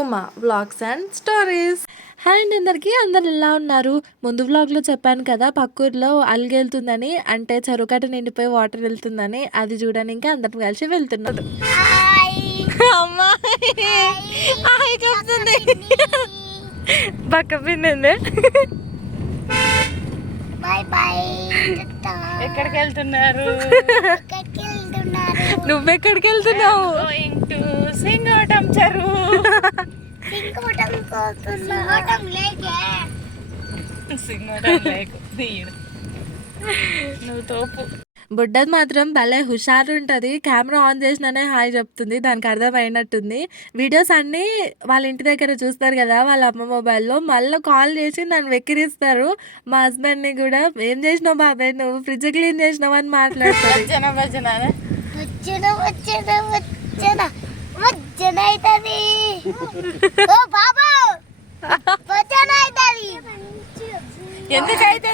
Uma vlogs and stories. Hi అండి అందరికీ, అందరు ఎలా ఉన్నారు? ముందు వ్లాగ్లో చెప్పాను కదా పక్కూర్లో అలిగెళ్తుందని, అంటే చెరుకట నిండిపోయి వాటర్ వెళ్తుందని. అది చూడడానికి అందరం కలిసి వెళ్తున్నారు. అమ్మా హాయ్ చెప్తుంది, పక్క పిన్నింది. ఎక్కడికి వెళ్తున్నారు? నువ్వెక్కడికి వెళ్తున్నావు? సింగోటం చెరువు. సింగోటం లేకు దీడు, నువ్వు తోపు. బుడ్డది మాత్రం భలే హుషారు ఉంటుంది. కెమెరా ఆన్ చేసినానే హాయ్ చెప్తుంది, దానికి అర్థమైనట్టుంది. వీడియోస్ అన్నీ వాళ్ళ ఇంటి దగ్గర చూస్తారు కదా వాళ్ళ అమ్మ మొబైల్లో, మళ్ళీ కాల్ చేసి నన్ను వెక్కిరిస్తారు. మా హస్బెండ్ని కూడా ఏం చేసినావు బాబాయ్, నువ్వు ఫ్రిడ్జ్ క్లీన్ చేసినావు అని మాట్లాడతారు. ఎందుకైతే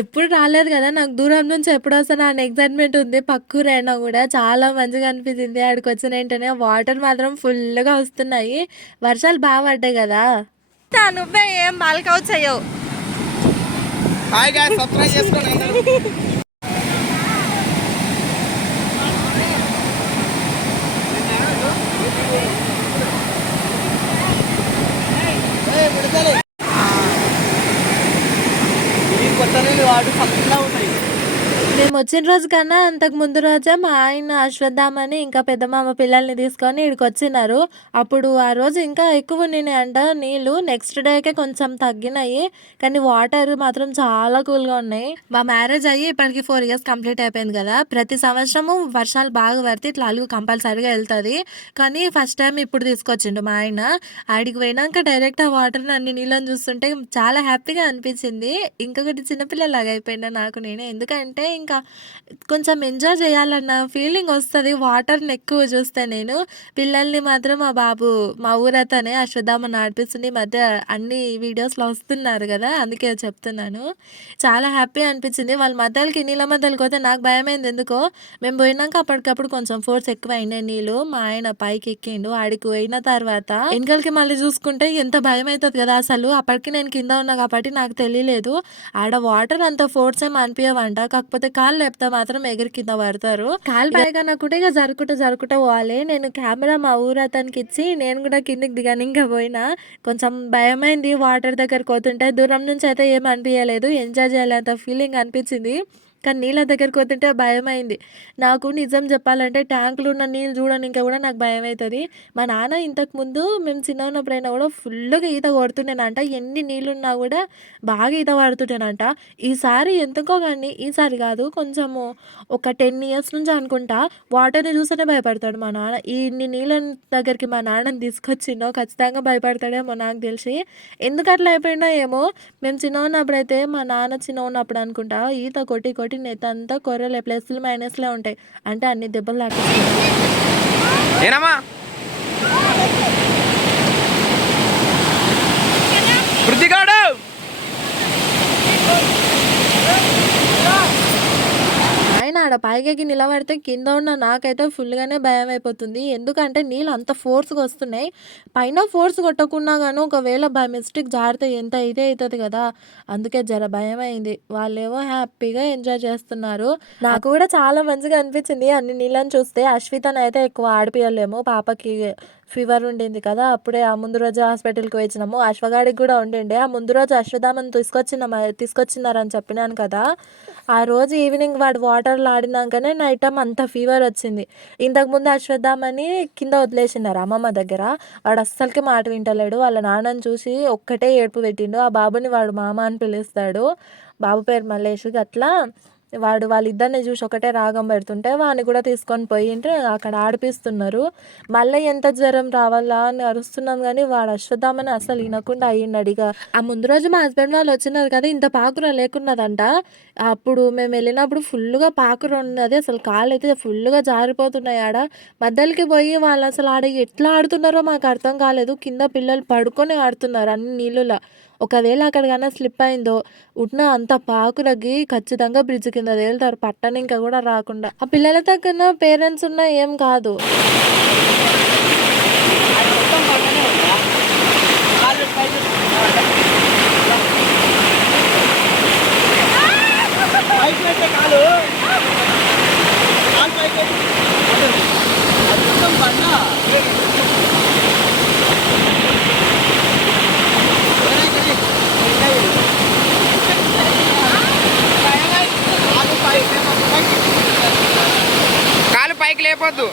ఎప్పుడు రాలేదు కదా, నాకు దూరం నుంచి ఎప్పుడు వస్తాను అని ఎక్సైట్మెంట్ ఉంది. పక్కూరైనా కూడా చాలా మంచిగా అనిపించింది. ఆడికి వచ్చిన వెంటనే వాటర్ మాత్రం ఫుల్గా వస్తున్నాయి. వర్షాలు బాగా పడ్డాయి కదా. నువ్వే ఏం బాల్కౌట్ చేయవు. మేము వచ్చిన రోజు కన్నా అంతకు ముందు రోజే మా ఆయన అశ్వత్థామని ఇంకా పెద్ద మామ పిల్లల్ని తీసుకొని ఇక్కడికి వచ్చినారు. అప్పుడు ఆ రోజు ఇంకా ఎక్కువ ఉన్నాయంట నీళ్ళు. నెక్స్ట్ డేకే కొంచెం తగ్గినాయి, కానీ వాటర్ మాత్రం చాలా కూల్గా ఉన్నాయి. మా మ్యారేజ్ అయ్యి ఇప్పటికి 4 years కంప్లీట్ అయిపోయింది కదా. ప్రతి సంవత్సరము వర్షాలు బాగా పడితే ఇట్లా అలుగు కంపల్సరీగా వెళ్తుంది. కానీ ఫస్ట్ టైం ఇప్పుడు తీసుకొచ్చిండు మా ఆయన. ఆడికి పోయినాక డైరెక్ట్ ఆ వాటర్ అన్ని నీళ్ళని చూస్తుంటే చాలా హ్యాపీగా అనిపించింది. ఇంకొకటి చిన్నపిల్లలాగా అయిపోయింది నాకు నేనే, ఎందుకంటే ఇంకా కొంచెం ఎంజాయ్ చేయాలన్న ఫీలింగ్ వస్తుంది వాటర్ని ఎక్కువ చూస్తే. నేను పిల్లల్ని మాత్రం మా బాబు మా ఊరతనే అశ్వత్థామ నడిపిస్తుంది. ఈ మధ్య అన్ని వీడియోస్లో వస్తున్నారు కదా, అందుకే చెప్తున్నాను. చాలా హ్యాపీ అనిపించింది. వాళ్ళ మధ్యలోకి నీళ్ళ మధ్యలోకి పోతే నాకు భయమైంది ఎందుకో. మేము పోయినాక అప్పటికప్పుడు కొంచెం ఫోర్స్ ఎక్కువ అయినాయి నీళ్ళు. మా ఆయన పైకి ఎక్కిండు. ఆడికి పోయిన తర్వాత వెనకలకి మళ్ళీ చూసుకుంటే ఎంత భయం అవుతుంది కదా అసలు. అప్పటికి నేను కింద ఉన్నా కాబట్టి నాకు తెలియలేదు. ఆడ వాటర్ అంత ఫోర్స్ ఏం అనిపించవంట, కాకపోతే కాళ్ళు లేపితే మాత్రం ఎగిరి కింద పడతారు. కాలు పైగా కూడా ఇక జరుకుంటా పోవాలి. నేను కెమెరా మా ఊరు అతనికి ఇచ్చి నేను కూడా కిందికి దిగాను. ఇంకా పోయినా కొంచెం భయమైంది వాటర్ దగ్గరకు పోతుంటే. దూరం నుంచి అయితే ఏం అనిపించలేదు, ఎంజాయ్ చేయాలంత ఫీలింగ్ అనిపించింది. కానీ నీళ్ళ దగ్గరికి పోతుంటే భయమైంది నాకు. నిజం చెప్పాలంటే ట్యాంకులు ఉన్న నీళ్ళు చూడడానికి కూడా నాకు భయం అవుతుంది. మా నాన్న ఇంతకుముందు మేము చిన్న ఉన్నప్పుడైనా కూడా ఫుల్గా ఈత కొడుతుండేనంట. ఎన్ని నీళ్ళున్నా కూడా బాగా ఈత పడుతుండేనంట. ఈసారి ఎందుకో కానీ, ఈసారి కాదు కొంచెము ఒక 10 years నుంచి అనుకుంటా, వాటర్ని చూస్తేనే భయపడతాడు మా నాన్న. ఇన్ని నీళ్ళ దగ్గరికి మా నాన్నని తీసుకొచ్చిండో ఖచ్చితంగా భయపడతాడేమో నాకు తెలిసి. ఎందుకు అట్లా అయిపోయిందో ఏమో. మేము చిన్న ఉన్నప్పుడైతే మా నాన్న చిన్న ఉన్నప్పుడు అనుకుంటా ఈత కొట్టి కొట్టి నెత్తి అంతా కొర్రలే, ప్లస్లు మైనస్లే ఉంటాయి. అంటే అన్ని దెబ్బలు తాకిస్తున్నాయి. ఆయన ఆడ పైకి నిలబడితే కింద ఉన్న నాకైతే ఫుల్గానే భయం అయిపోతుంది. ఎందుకంటే నీళ్ళు అంత ఫోర్స్గా వస్తున్నాయి. పైన ఫోర్స్ కొట్టకున్నా కానీ ఒకవేళ బై మిస్టేక్ జారితే ఎంత ఇదే అవుతుంది కదా, అందుకే జర భయం అయింది. వాళ్ళేమో హ్యాపీగా ఎంజాయ్ చేస్తున్నారు. నాకు కూడా చాలా మంచిగా అనిపించింది అన్ని నీళ్ళని చూస్తే. అశ్వితను అయితే ఎక్కువ ఆడిపియలేము, పాపకి ఫీవర్ ఉండింది కదా, అప్పుడే ఆ ముందు రోజు హాస్పిటల్కి వచ్చినాము. అశ్వగాడికి కూడా ఉండిండే. ఆ ముందు రోజు అశ్వధామని తీసుకొచ్చినారని చెప్పినాను కదా. ఆ రోజు ఈవినింగ్ వాడు వాటర్లో ఆడినాకనే నైట్ టైం అంత ఫీవర్ వచ్చింది. ఇంతకుముందు అశ్వత్థామని కింద వదిలేసినారు అమ్మమ్మ దగ్గర. వాడు అస్సలకి మాట వింటలేడు. వాళ్ళ నాన్నని చూసి ఒక్కటే ఏడుపు పెట్టిండు. ఆ బాబుని వాడు మామ అని పిలుస్తాడు. బాబు పేరు మల్లేష్. అట్లా వాళ్ళిద్దరిని చూసి ఒకటే రాగం పెడుతుంటే వాడిని కూడా తీసుకొని పోయింటే అక్కడ ఆడిపిస్తున్నారు. మళ్ళీ ఎంత జ్వరం రావాలా అని అరుస్తున్నాం కానీ వాడు అశ్వత్థామని అసలు వినకుండా అయ్యిండు. ఇక ఆ ముందు రోజు మా హస్బెండ్ వాళ్ళు వచ్చినారు కదా, ఇంత పాకుర లేకున్నదంట. అప్పుడు మేము వెళ్ళినప్పుడు ఫుల్గా పాకుర ఉన్నది. అసలు కాళ్ళు అయితే ఫుల్గా జారిపోతున్నాయి. ఆడ మధ్యలోకి పోయి వాళ్ళు అసలు ఆడ ఎట్లా ఆడుతున్నారో మాకు అర్థం కాలేదు. కింద పిల్లలు పడుకొని ఆడుతున్నారు అన్ని నీళ్ళలో. ఒకవేళ అక్కడికన్నా స్లిప్ అయిందో ఉన్న అంత పాకులకి ఖచ్చితంగా బ్రిడ్జ్ కింద తేలుతారు పట్టనింకా కూడా రాకుండా. ఆ పిల్లల దగ్గర పేరెంట్స్ ఉన్నా ఏం కాదు. కాలు పైకి లేపొద్దు.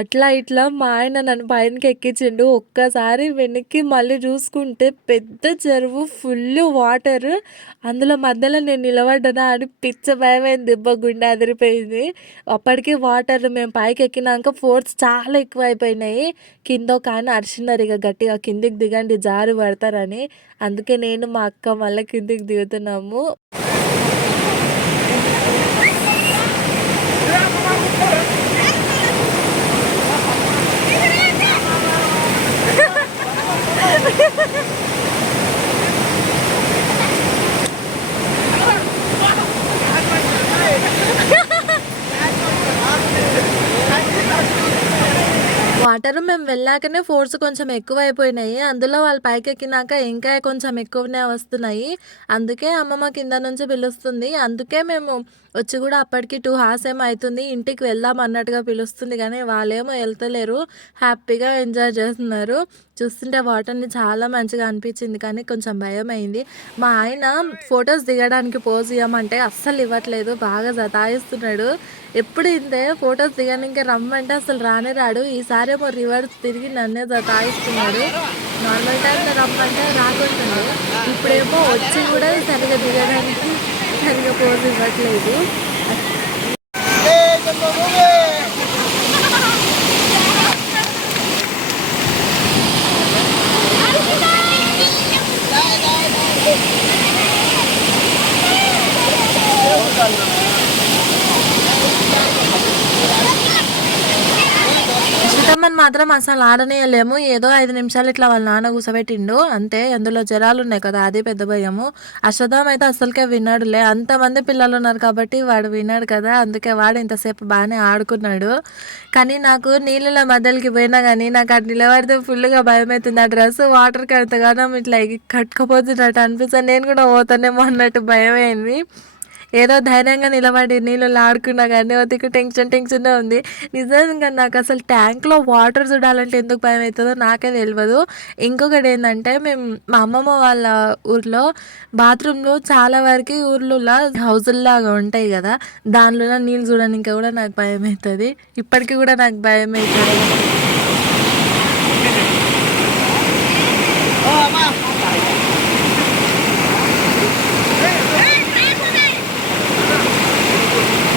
అట్లా ఇట్లా మా ఆయన నన్ను పైనకి ఎక్కించిండు. ఒక్కసారి వెనక్కి మళ్ళీ చూసుకుంటే పెద్ద చెరువు, ఫుల్ వాటర్. అందులో మధ్యలో నేను నిలబడ్డానా అని పిచ్చ భయమైంది. దెబ్బ గుండె అదిరిపోయింది. అప్పటికి వాటర్ మేము పైకి ఎక్కినాక ఫోర్స్ చాలా ఎక్కువ అయిపోయినాయి. కింద ఒక ఆయన అరిచినారు ఇక గట్టిగా, కిందికి దిగండి జారి పడతారని. అందుకే నేను మా అక్క మళ్ళీ కిందికి దిగుతున్నాము. వాటర్ మేము వెళ్ళాకనే ఫోర్స్ కొంచెం ఎక్కువైపోయినాయి. అందులో వాళ్ళు పైకెక్కినాక ఇంకా కొంచెం ఎక్కువనే వస్తున్నాయి. అందుకే అమ్మమ్మ కింద నుంచి పిలుస్తుంది. అందుకే మేము వచ్చి కూడా అప్పటికి 2 hours ఏమో అవుతుంది. ఇంటికి వెళ్దాం అన్నట్టుగా పిలుస్తుంది కానీ వాళ్ళేమో వెళ్తలేరు. హ్యాపీగా ఎంజాయ్ చేస్తున్నారు. చూస్తుంటే వాటర్ని చాలా మంచిగా అనిపించింది కానీ కొంచెం భయం అయింది. మా ఆయన ఫొటోస్ దిగడానికి పోజ్ ఇవ్వమంటే అస్సలు ఇవ్వట్లేదు. బాగా సతాయిస్తున్నాడు. ఎప్పుడు ఇంతే, ఫొటోస్ దిగడానికి రమ్మంటే అసలు రానే రాడు. ఈసారేమో రివర్స్ తిరిగి నన్నే సతాయిస్తున్నాడు. నార్మల్ టైంలో రమ్మంటే రాకుంటుండే, ఇప్పుడేమో వచ్చి కూడా సరిగా దిగడానికి సరిగా పోజ్ ఇవ్వట్లేదు. అశ్వితమ్మని మాత్రం అసలు ఆడనేయలేము. ఏదో 5 నిమిషాలు ఇట్లా వాళ్ళ నాన్న కూసబెట్టిండు అంతే. అందులో జరాలు ఉన్నాయి కదా, అది పెద్ద భయము. అశ్వథం అయితే అసలుకే విన్నాడులే. అంతమంది పిల్లలు ఉన్నారు కాబట్టి వాడు విన్నాడు కదా, అందుకే వాడు ఇంతసేపు బాగానే ఆడుకున్నాడు. కానీ నాకు నీళ్ళ మధ్యలోకి పోయినా కానీ నాకు అది నిలబడితే ఫుల్గా భయం అవుతుంది. ఆ డ్రెస్ వాటర్కి ఎంతగానో ఇట్లా కట్టుకుపోతున్నట్టు అనిపిస్తుంది. నేను కూడా పోతానేమో అన్నట్టు భయం అయింది. ఏదో ధైర్యంగా నిలబడి నీళ్ళలో ఆడుకున్నా కానీ ఒతికి టెన్షన్గా ఉంది. నిజంగా నాకు అసలు ట్యాంక్లో వాటర్ చూడాలంటే ఎందుకు భయం అవుతుందో నాకే తెలియదు. ఇంకొకటి ఏంటంటే, మేము మా అమ్మమ్మ వాళ్ళ ఊర్లో బాత్రూంలో చాలా వరకు ఊర్లలో హౌజుల్లాగా ఉంటాయి కదా, దానిలో నీళ్ళు చూడడానికి కూడా నాకు భయం అవుతుంది. ఇప్పటికీ కూడా నాకు భయం అవుతుంది.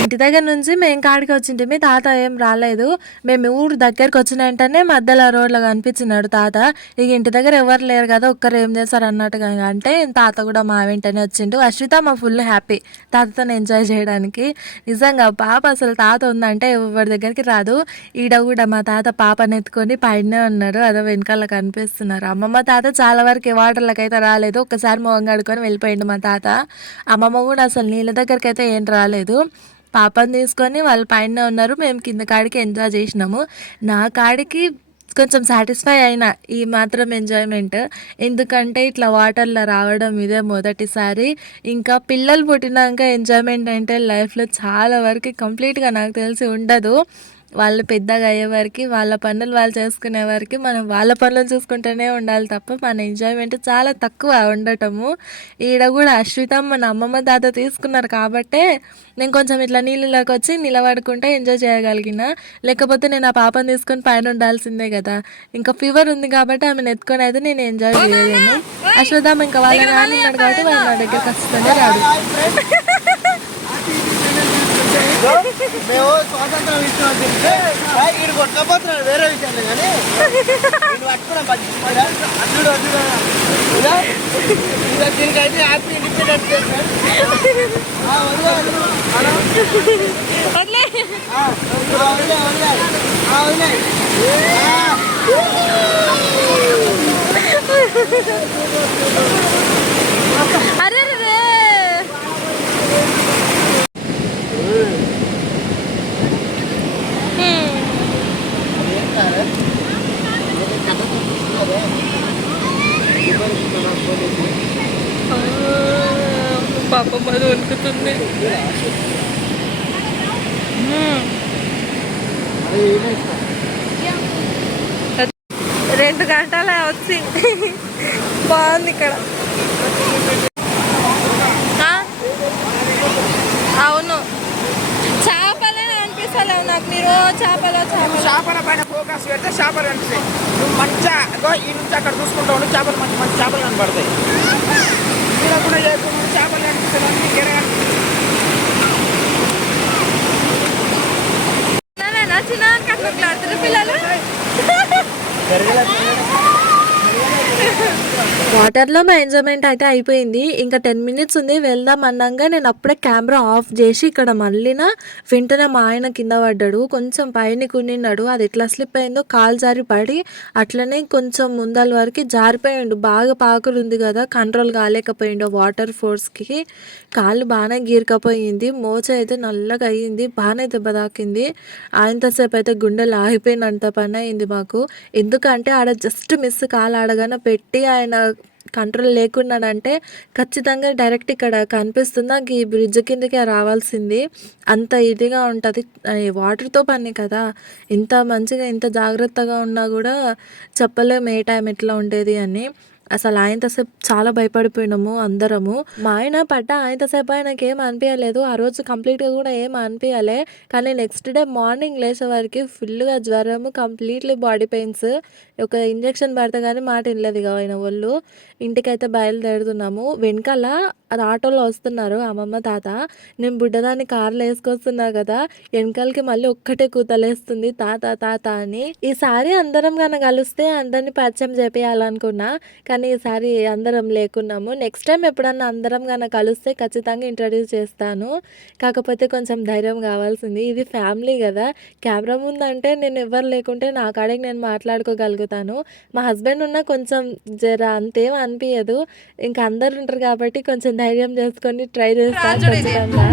ఇంటి దగ్గర నుంచి మేము కాడికి వచ్చింటే మీ తాత ఏం రాలేదు. మేము ఊరు దగ్గరికి వచ్చిన వెంటనే మధ్యలో రోడ్లో కనిపించినాడు తాత. ఇక ఇంటి దగ్గర ఎవరు లేరు కదా, ఒక్కరు ఏం చేస్తారు అన్నట్టుగా అంటే తాత కూడా మా వెంటనే వచ్చిండు. అశ్విత మా ఫుల్ హ్యాపీ తాతతో ఎంజాయ్ చేయడానికి. నిజంగా పాప అసలు తాత ఉందంటే ఎవరి దగ్గరికి రాదు. ఈడ కూడా మా తాత పాపని ఎత్తుకొని పైనే ఉన్నారు, అదో వెనకాల కనిపిస్తున్నారు. అమ్మమ్మ తాత చాలా వరకు వాటర్లకు అయితే రాలేదు. ఒక్కసారి మొహం కడుకొని వెళ్ళిపోయిండు మా తాత. అమ్మమ్మ కూడా అసలు నీళ్ళ దగ్గరికి అయితే ఏం రాలేదు. పాపని తీసుకొని వాళ్ళు పైన ఉన్నారు, మేము కింద కాడికి ఎంజాయ్ చేసినాము. నా కాడికి కొంచెం సాటిస్ఫై అయినా ఈ మాత్రం ఎంజాయ్మెంట్. ఎందుకంటే ఇట్లా వాటర్లో రావడం ఇదే మొదటిసారి. ఇంకా పిల్లలు పుట్టినాక ఎంజాయ్మెంట్ అంటే లైఫ్లో చాలా వరకు కంప్లీట్గా నాకు తెలిసి ఉండదు. వాళ్ళు పెద్దగా అయ్యే వరకు వాళ్ళ పనులు వాళ్ళు చేసుకునే వరకు మనం వాళ్ళ పనులు చూసుకుంటూనే ఉండాలి తప్ప మన ఎంజాయ్మెంట్ చాలా తక్కువ ఉండటము. ఈడ కూడా అశ్వితం మన అమ్మమ్మ తాత తీసుకున్నారు కాబట్టే నేను కొంచెం ఇట్లా నీళ్ళలోకి వచ్చి నిలబడుకుంటే ఎంజాయ్ చేయగలిగిన. లేకపోతే నేను ఆ పాపను తీసుకొని పైన ఉండాల్సిందే కదా. ఇంకా ఫీవర్ ఉంది కాబట్టి ఆమెను ఎత్తుకొని అయితే నేను ఎంజాయ్ చేయలేను. అశ్వథం ఇంకా వాళ్ళ నాన్న ఉన్నాడు కాబట్టి వాళ్ళ నా దగ్గర ఖచ్చితంగా రాడు. మేము స్వాతంత్రం ఇచ్చిన కొట్టకపోతున్నాడు వేరే విషయాలు కానీ నేను పట్టుకున్నా అల్లుడు దీనికైతే హ్యాపీ ఇండిపెండెన్స్ డే వదిలే. అరే రే పాపం అది వణుకుతుంది. రెండు గంటలే వచ్చి బాగుంది ఇక్కడ. అవును చేపలే అనిపిస్తలేవు నాకు. మీరు చేపల పైన ఫోకస్ పెడితే చేపలు కనిపిస్తాయి. నువ్వు మంచిగా ఈ నుంచి అక్కడ చూసుకుంటా ఉంటే చేపలు మంచి మంచి చేపలు కనబడతాయి. కూడా చేసుకుంటే చేపలు కనిపిస్తాయి. పిల్లలు వాటర్లో మా ఎంజాయ్మెంట్ అయితే అయిపోయింది. ఇంకా 10 minutes ఉంది వెళ్దాం అన్నాగా నేను అప్పుడే కెమెరా ఆఫ్ చేసి ఇక్కడ మళ్ళీన వెంటనే మా ఆయన కింద పడ్డాడు. కొంచెం పైన కునిన్నాడు. అది ఎట్లా స్లిప్ అయిందో కాలు జారి పడి అట్లనే కొంచెం ముందల వరకు జారిపోయాడు. బాగా పాకులు ఉంది కదా, కంట్రోల్ కాలేకపోయిండు. వాటర్ ఫోర్స్కి కాళ్ళు బాగానే గీరకపోయింది. మోచ అయితే నల్లగా అయ్యింది. బాగానే దెబ్బ తాకింది. ఆయనతోసేపు అయితే గుండెలు ఆగిపోయినంత పని అయింది మాకు. ఎందుకంటే ఆడ జస్ట్ మిస్ కాలు ఆడగానే పెట్టి ఆయన కంట్రోల్ లేకున్నాడంటే ఖచ్చితంగా డైరెక్ట్ ఇక్కడ కనిపిస్తుందా ఈ బ్రిడ్జ్ కిందకే రావాల్సింది. అంత ఇదిగా ఉంటుంది. వాటర్తో పని కదా, ఇంత మంచిగా ఇంత జాగ్రత్తగా ఉన్నా కూడా చెప్పలేము ఏ టైం ఎట్లా ఉండేది అని. అసలు ఆయనతోసేపు చాలా భయపడిపోయినాము అందరము. మా ఆయన ఆయనతోసేపు ఆయనకి ఏం అనిపించలేదు. ఆ రోజు కంప్లీట్గా కూడా ఏం అనిపించలే. కానీ నెక్స్ట్ డే మార్నింగ్ లేచే వారికి ఫుల్గా జ్వరము, కంప్లీట్లీ బాడీ పెయిన్స్. ఒక ఇంజెక్షన్ పడితే కానీ మాట వినలేదు ఇక ఆయన వాళ్ళు. ఇంటికైతే బయలుదేరుతున్నాము. వెనకాల అది ఆటోలో వస్తున్నారు అమ్మమ్మ తాత. నేను బుడ్డదాన్ని కార్లో వేసుకొస్తున్నా కదా, వెనకాలకి మళ్ళీ ఒక్కటే కూతలేస్తుంది తాత తాత అని. ఈసారి అందరం కన్నా కలిస్తే అందరినీ పరిచయం చేపియాలనుకున్నా, కానీ ఈసారి అందరం లేకున్నాము. నెక్స్ట్ టైం ఎప్పుడన్నా అందరం కన్నా కలిస్తే ఖచ్చితంగా ఇంట్రడ్యూస్ చేస్తాను. కాకపోతే కొంచెం ధైర్యం కావాల్సింది. ఇది ఫ్యామిలీ కదా, కెమెరా ముందంటే నేను ఎవరు లేకుంటే నా కాడికి నేను మాట్లాడుకోగలుగుతాను. మా హస్బెండ్ ఉన్న కొంచెం జర అంతేం అనిపించదు. ఇంకా అందరు ఉంటారు కాబట్టి కొంచెం ధైర్యం చేసుకొని ట్రై చేస్తాను ఖచ్చితంగా.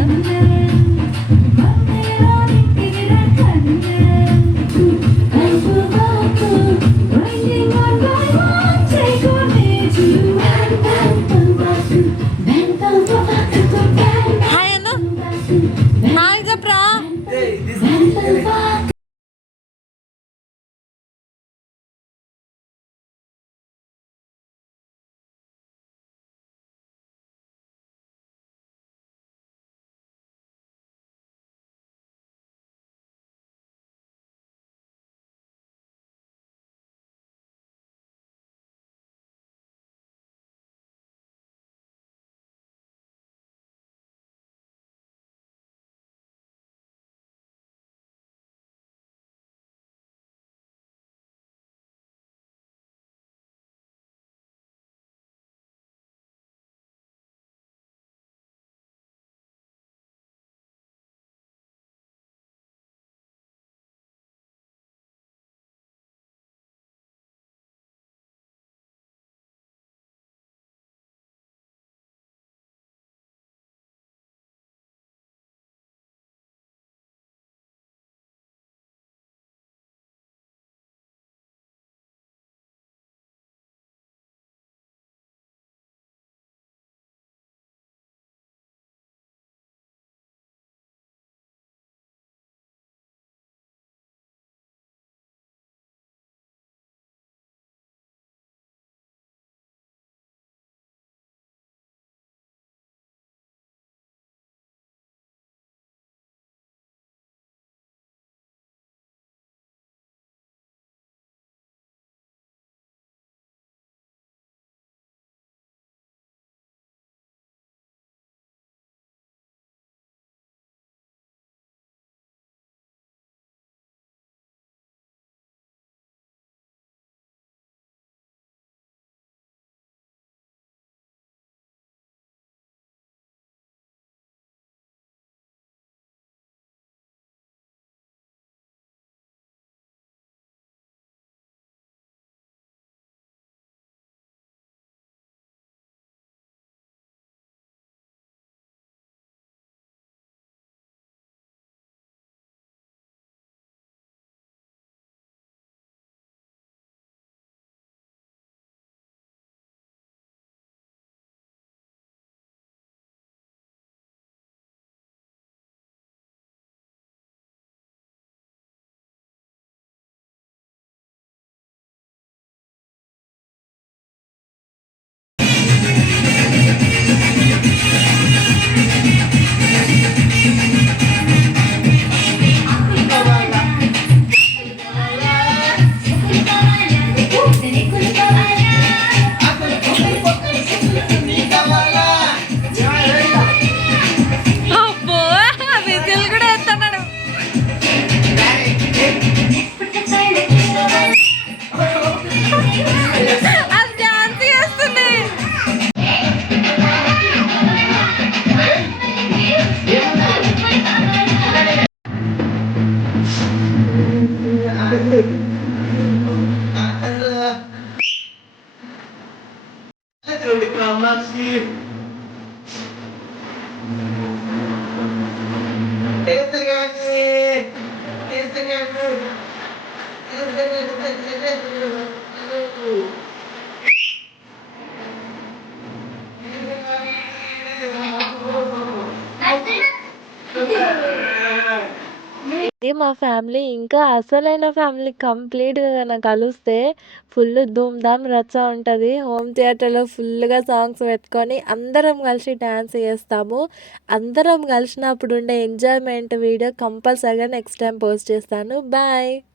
ఇది మా ఫ్యామిలీ. ఇంకా అసలైన ఫ్యామిలీ కంప్లీట్‌గా గన కలిస్తే ఫుల్ ధూమ్ ధామ్ రచ్చ ఉంటది. హోమ్ థియేటర్‌లో ఫుల్‌గా సాంగ్స్ పెట్టుకొని అందరం కలిసి డాన్స్ చేస్తాము. అందరం కలిసినప్పుడు ఉండే ఎంజాయ్‌మెంట్ వీడియో కంపల్సరీగా నెక్స్ట్ టైమ్ పోస్ట్ చేస్తాను. బాయ్.